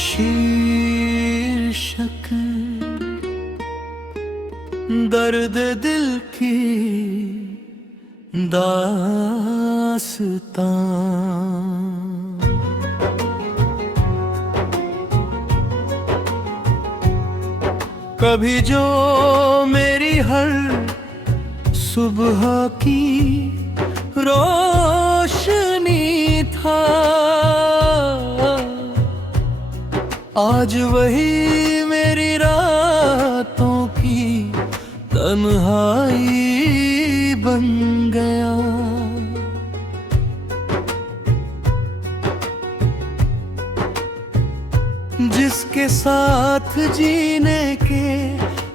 शीर्षक दर्द दिल की दास्तां। कभी जो मेरी हर सुबह की रोशनी था, आज वही मेरी रातों की तन्हाई बन गया। जिसके साथ जीने के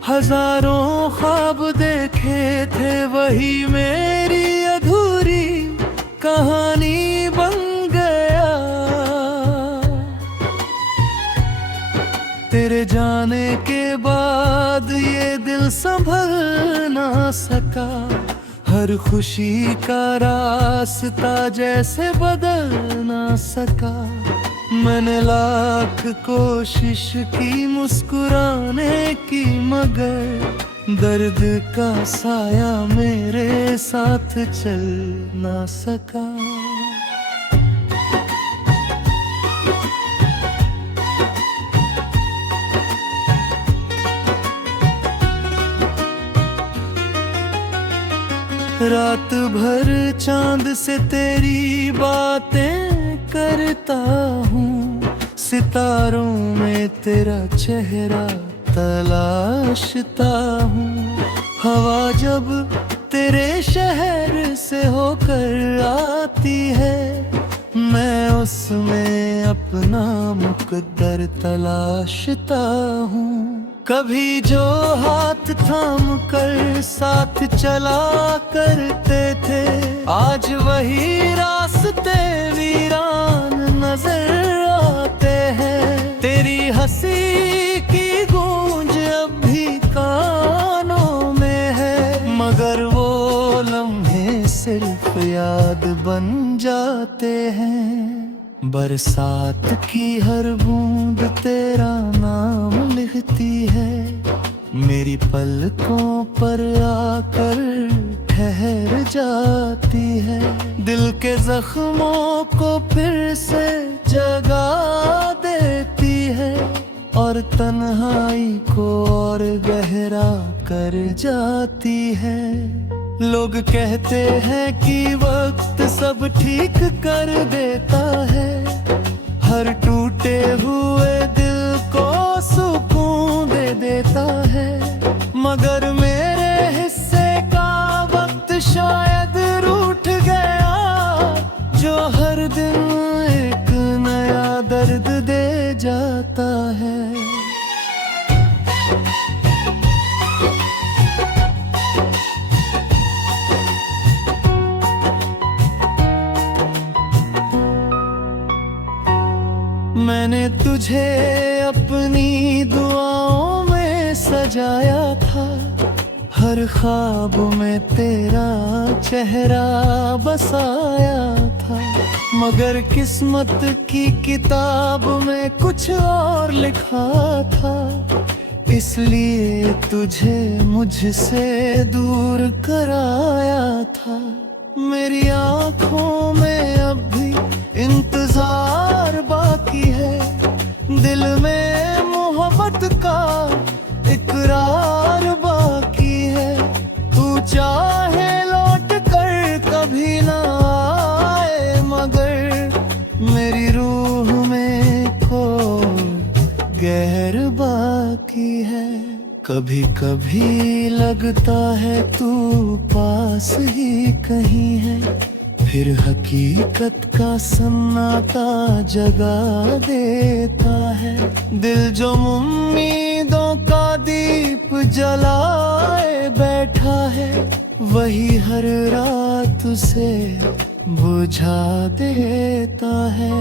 हजारों ख्वाब देखे थे, वही मेरी अधूरी कहानी बन गया। तेरे जाने के बाद ये दिल संभल ना सका, हर खुशी का रास्ता जैसे बदल ना सका। मैंने लाख कोशिश की मुस्कुराने की, मगर दर्द का साया मेरे साथ चल ना सका। रात भर चांद से तेरी बातें करता हूँ, सितारों में तेरा चेहरा तलाशता हूँ। हवा जब तेरे शहर से होकर आती है, मैं उसमें अपना मुकद्दर तलाशता हूँ। कभी जो हाथ थाम कर साथ चला करते थे, आज वही रास्ते वीरान नजर आते हैं। तेरी हंसी की गूंज अब भी कानों में है, मगर वो लम्हे सिर्फ याद बन जाते हैं। बरसात की हर बूंद तेरा नाम लिखती है, मेरी पलकों पर आकर ठहर जाती है। दिल के जख्मों को फिर से जगा देती है, और तन्हाई को और गहरा कर जाती है। लोग कहते हैं कि वक्त सब ठीक कर देता है, हर टूटे हुए दिल को सुकून दे देता है। मगर मेरे हिस्से का वक्त शायद रूठ गया, जो हर दिन एक नया दर्द दे जाता है। मैंने तुझे अपनी दुआओं में सजाया था, हर ख्वाब में तेरा चेहरा बसाया था। मगर किस्मत की किताब में कुछ और लिखा था, इसलिए तुझे मुझसे दूर कराया था। मेरी आँखों में अब भी इंतजार बाकी है, दिल में मोहब्बत का इकरार बाकी है। तू चाहे लौट कर कभी ना आए, मगर मेरी रूह में कोई गैर बाकी है। कभी कभी लगता है तू पास ही कहीं है, फिर हकीकत का सन्नाटा जगा देता है। दिल जो उम्मीदों का दीप जलाए बैठा है, वही हर रात उसे बुझा देता है।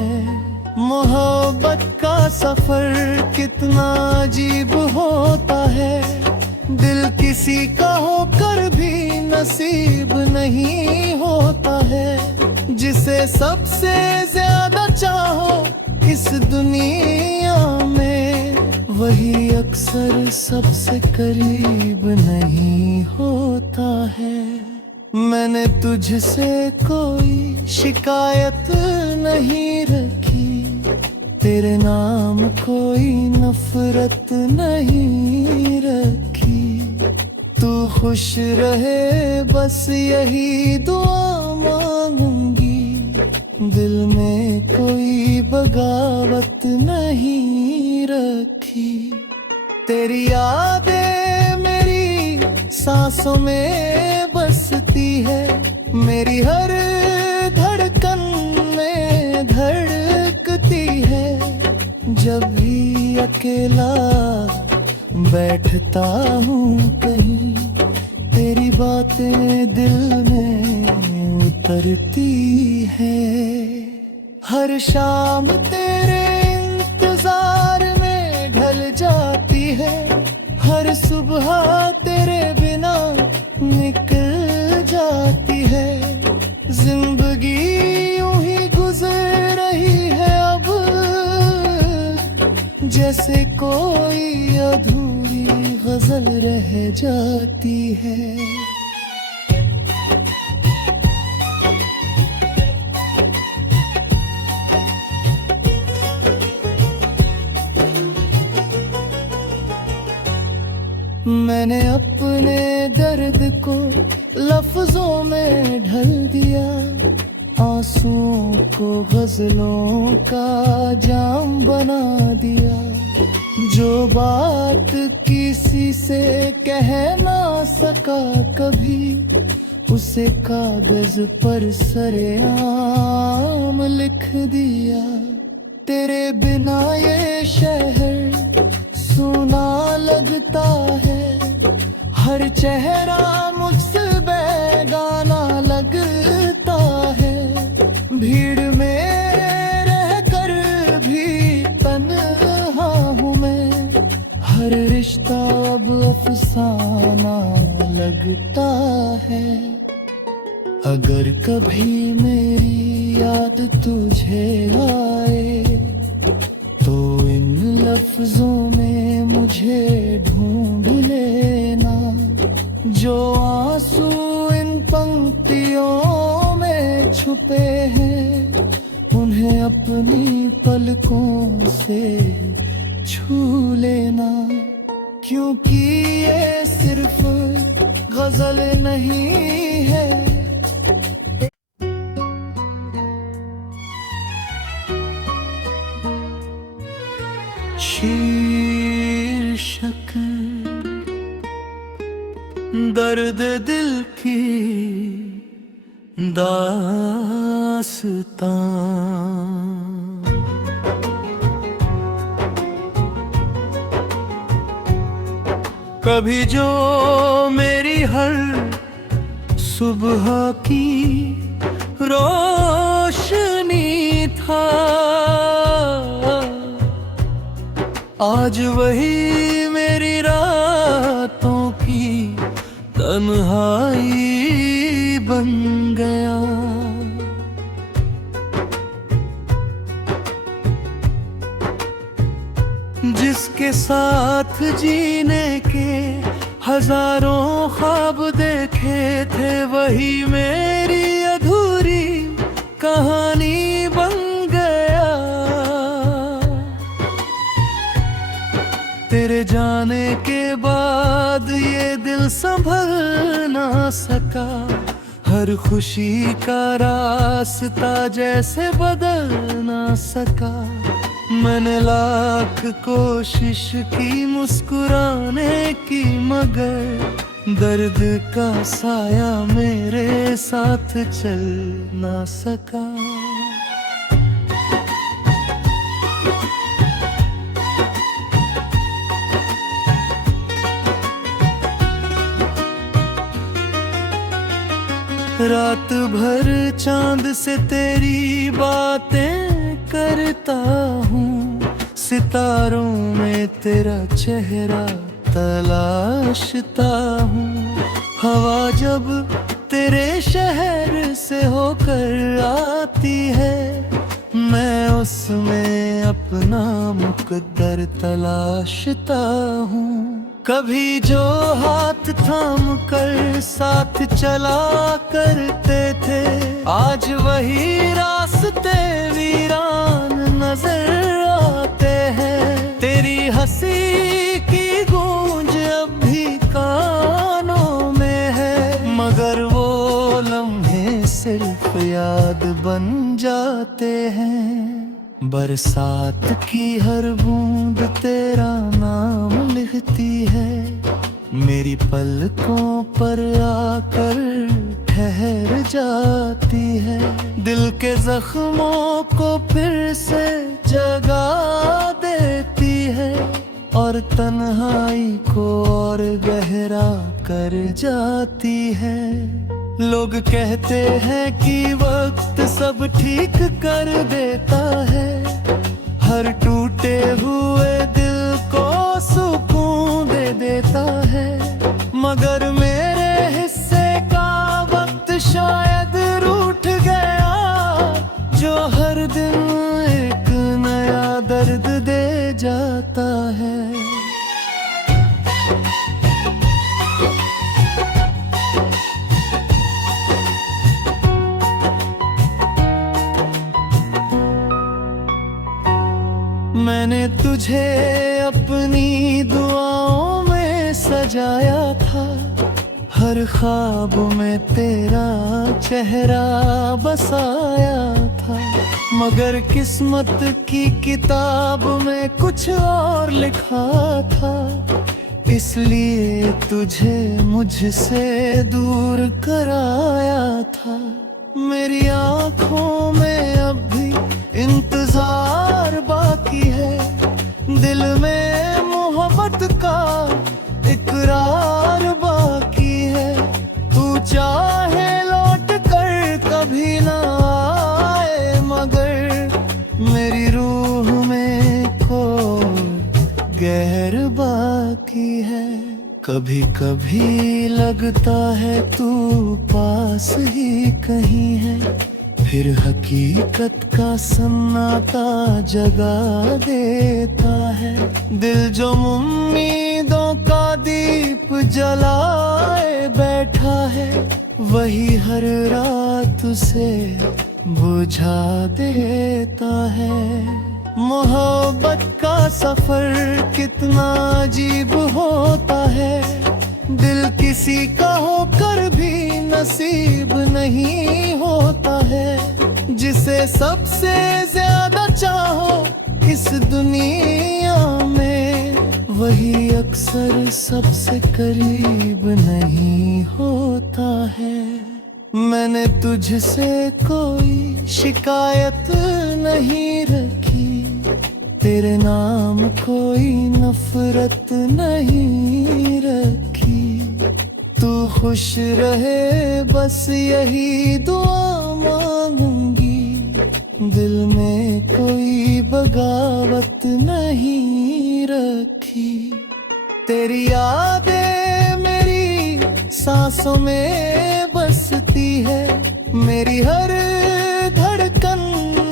मोहब्बत का सफर कितना अजीब होता है, दिल किसी का होकर भी नसीब नहीं होता है। जिसे सबसे ज्यादा चाहो इस दुनिया वही अक्सर सबसे करीब नहीं होता है। मैंने तुझसे कोई शिकायत नहीं रखी, तेरे नाम कोई नफरत नहीं रखी। तू खुश रहे बस यही दुआ मांगूंगी, दिल में कोई बगावत नहीं रखी। तेरी यादें मेरी सांसों में बसती है, मेरी हर धड़कन में धड़कती है। जब भी अकेला बैठता हूँ कहीं, तेरी बातें दिल में उतरती है। हर शाम तेरे इंतजार में ढल जाती है, हर सुबह तेरे बिना निकल जाती है। जिंदगी यूं ही गुजर रही है अब, जैसे कोई अधूरी गजल रह जाती है। मैंने अपने दर्द को लफ्जों में ढल दिया, आंसुओं को गजलों का जाम बना दिया। जो बात किसी से कह ना सका कभी, उसे कागज पर सरेआम लिख दिया। तेरे बिना ये शहर सुना लगता है, हर चेहरा मुझसे बेगाना लगता है। भीड़ में रहकर भी तन्हा हूँ मैं, हर रिश्ता अब अफसाना लगता है। अगर कभी मेरी याद तुझे आए, तो इन लफ्जों में मुझे ढूंढ लेना। जो आंसू इन पंक्तियों में छुपे हैं, उन्हें अपनी पलकों से छू लेना। क्योंकि ये सिर्फ गजल नहीं है, शीर्षक दर्द दिल की दास्तां। कभी जो मेरी हर सुबह की रोशनी था, आज वही मेरी रातों की तन्हाई बन गया। जिसके साथ जीने के हजारों ख्वाब देखे थे, वही मेरी अधूरी कहानी बन गया। तेरे जाने के बाद ये दिल संभल ना सका, हर खुशी का रास्ता जैसे बदल ना सका। मैंने लाख कोशिश की मुस्कुराने की, मगर दर्द का साया मेरे साथ चल ना सका। रात भर चांद से तेरी बातें करता हूँ, सितारों में तेरा चेहरा तलाशता हूँ। हवा जब तेरे शहर से होकर आती है, मैं उसमें अपना मुकद्दर तलाशता हूँ। कभी जो हाथ थाम कर साथ चला करते थे, आज वही रास्ते वीरान नजर आते हैं। तेरी हंसी की गूंज अब भी कानों में है, मगर वो लम्हे सिर्फ याद बन जाते हैं। बरसात की हर बूंद तेरा नाम लिखती है, मेरी पलकों पर आकर ठहर जाती है। दिल के जख्मों को फिर से जगा देती है, और तन्हाई को और गहरा कर जाती है। लोग कहते हैं कि वक्त सब ठीक कर देता है, हर टूटे हुए दिल को सुकून दे देता है। मगर मेरे हिस्से का वक्त शायद रूठ गया, जो हर दिन एक नया दर्द दे जाता है। मैंने तुझे अपनी दुआओं में सजाया था, हर ख्वाब में तेरा चेहरा बसाया था। मगर किस्मत की किताब में कुछ और लिखा था, इसलिए तुझे मुझसे दूर कराया था। मेरी आँखों में अब भी इंतजार बाकी है, दिल में मोहब्बत का इकरार बाकी है। तू चाहे लौट कर कभी ना आए, मगर मेरी रूह में कोई गैर बाकी है। कभी कभी लगता है तू पास ही कहीं है, फिर हकीकत का सन्नाटा जगा देता है। दिल जो उम्मीदों का दीप जलाए बैठा है, वही हर रात उसे बुझा देता है। मोहब्बत का सफर कितना अजीब होता है, दिल किसी का होकर भी नसीब नहीं होता है। जिसे सबसे ज्यादा चाहो इस दुनिया में, वही अक्सर सबसे करीब नहीं होता है। मैंने तुझसे कोई शिकायत नहीं रखी, तेरे नाम कोई नफरत नहीं रखी। तू खुश रहे बस यही दुआ मांगूंगी, दिल में कोई बगावत नहीं रखी। तेरी यादें मेरी सांसों में बसती है, मेरी हर धड़कन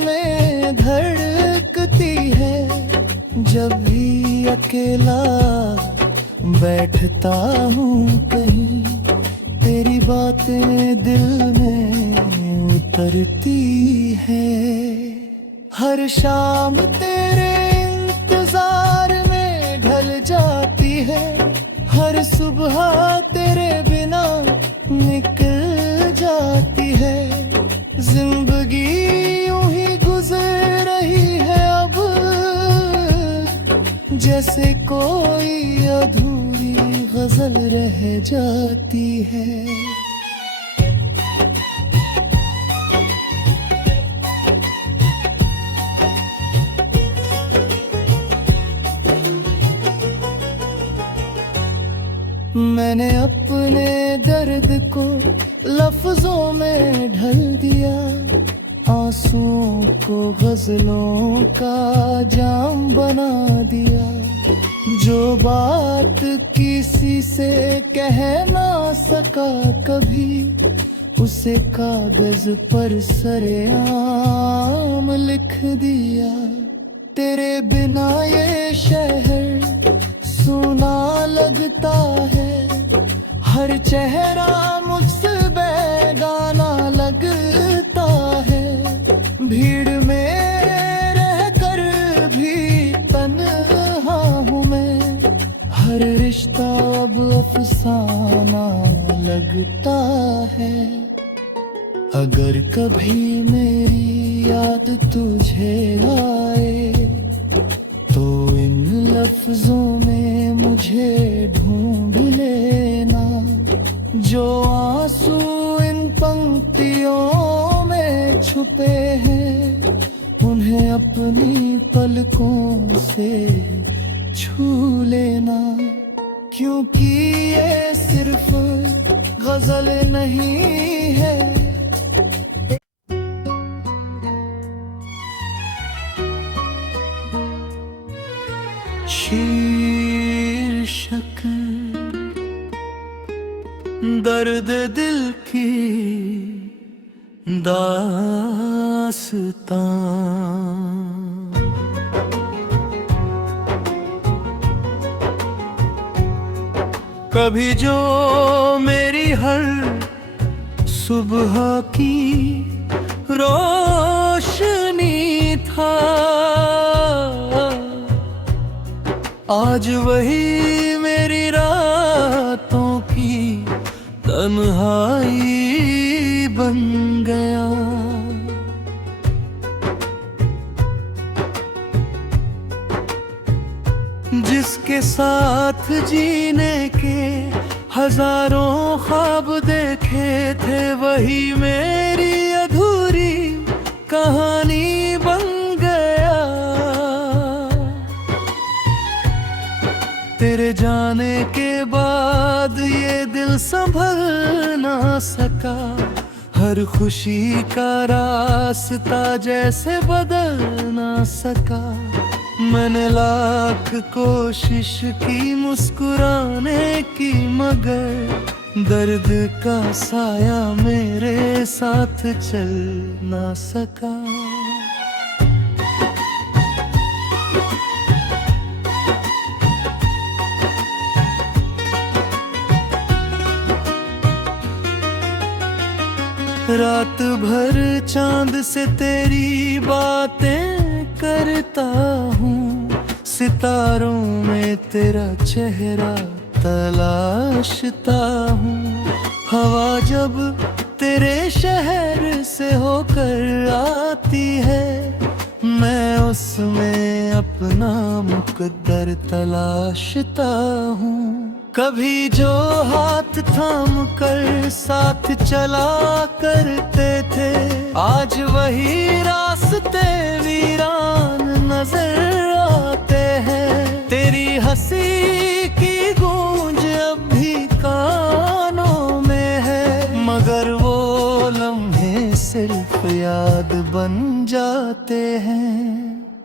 में धड़कती है। जब भी अकेला बैठता हूँ कहीं, तेरी बातें दिल में उतरती है। हर शाम तेरे इंतजार में ढल जाती है, हर सुबह तेरे बिना निकल जाती है। जिंदगी यूं ही गुजर रही है अब, जैसे कोई अधूरी गजल रह जाती है। मैंने अपने दर्द को लफ्जों में ढल दिया, आंसुओं को गजलों का जाम बना दिया। जो बात किसी से कह ना सका कभी, उसे कागज पर सरेआम लिख दिया। तेरे बिना ये शहर सुना लगता है, हर चेहरा मुझसे बेगाना लगता है। भीड़ में रहकर भी तन्हा हूँ मैं, हर रिश्ता अब अफसाना लगता है। अगर कभी मेरी याद तुझे आए तो इन लफ्जों में मुझे ढूंढ लेना, जो आंसू इन पंक्तियों में छुपे हैं उन्हें अपनी पलकों से छू लेना। क्योंकि ये सिर्फ गजल नहीं है, शीर्षक दर्द दिल की दास्तां। कभी जो मेरी हर सुबह की रोशनी था, आज वही मेरी रातों की तन्हाई बन गया। जिसके साथ जीने के हजारों ख्वाब देखे थे, वही मेरी अधूरी कहानी बन गया। तेरे जाने के बाद ये दिल संभल ना सका, हर खुशी का रास्ता जैसे बदल ना सका। मैंने लाख कोशिश की मुस्कुराने की, मगर दर्द का साया मेरे साथ चल ना सका। रात भर चांद से तेरी बातें करता हूँ, सितारों में तेरा चेहरा तलाशता हूँ। हवा जब तेरे शहर से होकर आती है, मैं उसमें अपना मुकद्दर तलाशता हूँ। कभी जो हाथ थाम कर साथ चला करते थे, आज वही रास्ते वीरान नजर आते हैं। तेरी हंसी की गूंज अब भी कानों में है, मगर वो लम्हे सिर्फ याद बन जाते हैं।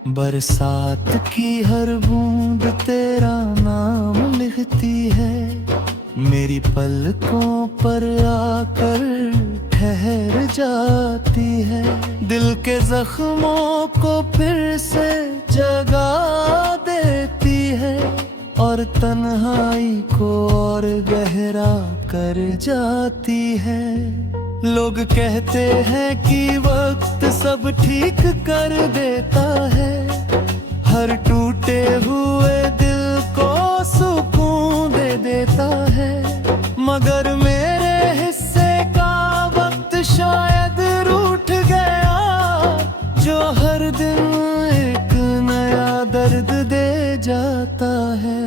बरसात की हर बूंद तेरा नाम लिखती है, मेरी पलकों पर आकर ठहर जाती है। दिल के जख्मों को फिर से जगा देती है, और तन्हाई को और गहरा कर जाती है। लोग कहते हैं कि वक्त सब ठीक कर देता है, हर टूटे हुए दिल को सुकून दे देता है। मगर मेरे हिस्से का वक्त शायद रूठ गया, जो हर दिन एक नया दर्द दे जाता है।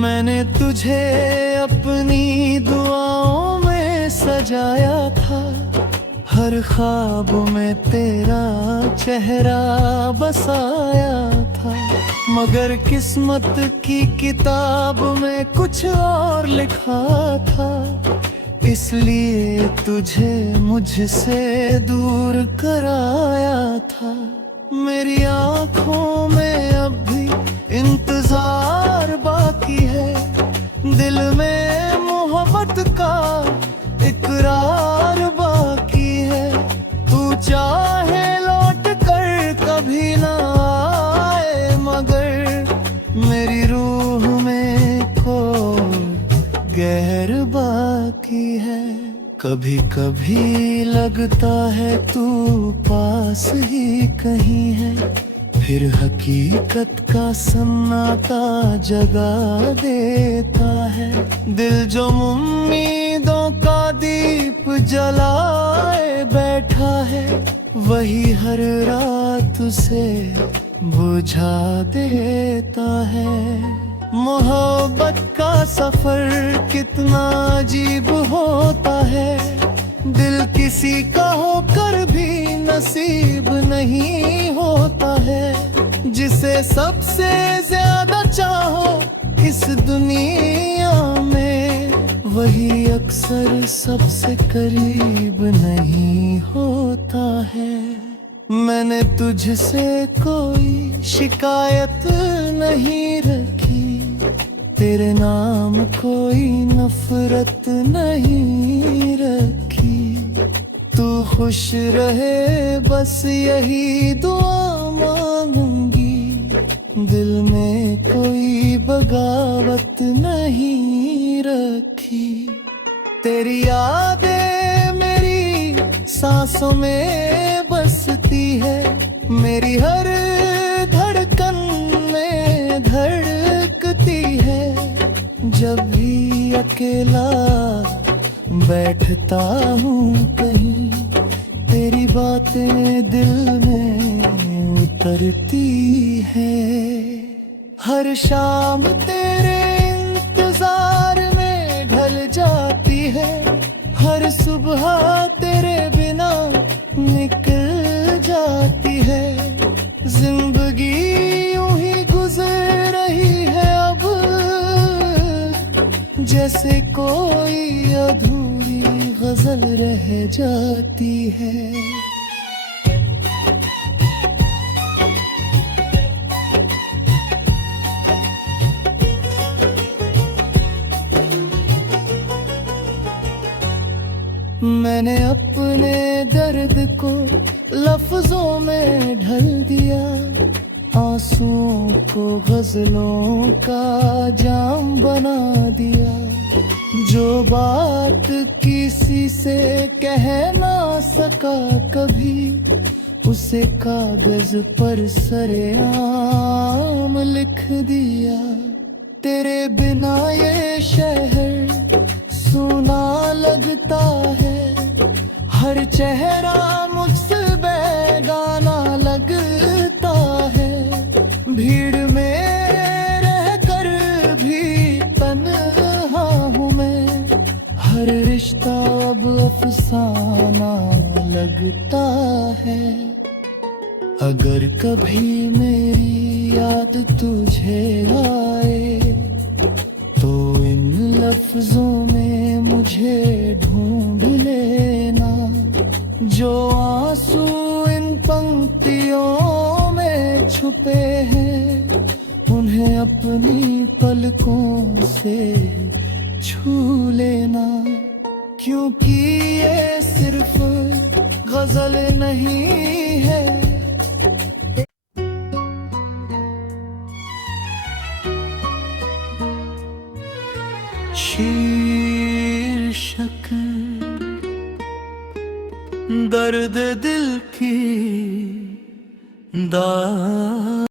मैंने तुझे अपनी दुआओं में सजाया था, हर ख्वाब में तेरा चेहरा बसाया था। मगर किस्मत की किताब में कुछ और लिखा था, इसलिए तुझे मुझसे दूर कराया था। मेरी आंखों में अब भी इंतजार दिल में मोहब्बत का इकरार बाकी है। तू चाहे लौट कर कभी ना आए, मगर मेरी रूह में कोई गैर बाकी है। कभी कभी लगता है तू पास ही कहीं है, फिर हकीकत का सन्नाटा जगा देता है। दिल जो उम्मीदों का दीप जलाए बैठा है, वही हर रात उसे बुझा देता है। मोहब्बत का सफर कितना अजीब होता है, दिल किसी का होकर भी नसीब नहीं होता है। जिसे सबसे ज्यादा चाहो इस दुनिया में, वही अक्सर सबसे करीब नहीं होता है। मैंने तुझसे कोई शिकायत नहीं रखी, तेरे नाम कोई नफरत नहीं रखी। तू खुश रहे बस यही दुआ मांगूंगी, दिल में कोई बगावत नहीं रखी। तेरी यादें मेरी सांसों में बसती है, मेरी हर धड़कन में धड़कती है। जब भी अकेला बैठता हूँ कहीं, तेरी बातें दिल में उतरती है। हर शाम तेरे इंतजार में ढल जाती है, हर सुबह तेरे बिना निकल जाती है। जिंदगी यूं ही गुजर रही है अब, जैसे कोई अधूरी गजल रह जाती है। मैंने अपने दर्द को लफ्जों में ढल दिया, आंसुओं को गजलों का जाम बना दिया। जो बात किसी से कह ना सका कभी, उसे कागज पर सरेआम लिख दिया। तेरे बिना ये शहर सुना लगता है, हर चेहरा मुझसे बेगाना लगता है। भीड़ में रहकर भी तन्हा हूँ मैं, हर रिश्ता अब अफसाना लगता है। अगर कभी मेरी याद तुझे आए, तो इन लफ्जों में मुझे ढूंढ लेना। जो आंसू इन पंक्तियों में छुपे हैं, उन्हें अपनी पलकों से छू लेना। क्योंकि ये सिर्फ गजल नहीं है, शीर्षक दर्द दिल की दा